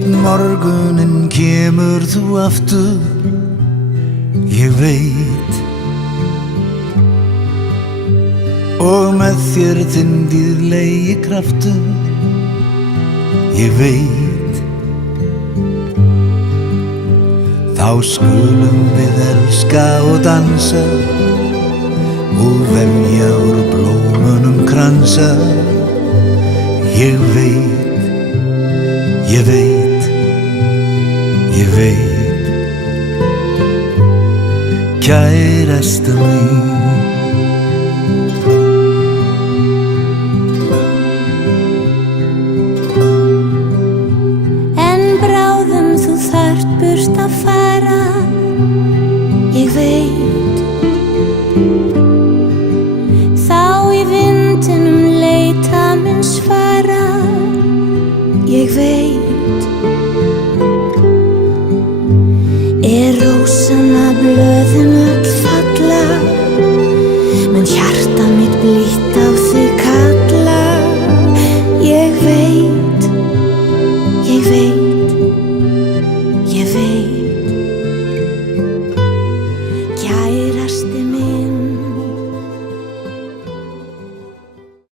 Einn morguninn kemur þú aftur, ég veit, og með þér þinn víðlegi kraftur, ég veit. Þá skulum við elska og dansa og vefja úr blómunum kransa, ég veit, ég veit, ég veit. Kærasta mín, en bráðum þú þarft burt að fara, ég veit. Þá í vindinum leita minn svara, ég veit. Rósanna blöðin öll falla, menn hjarta mitt blítt á þig kalla.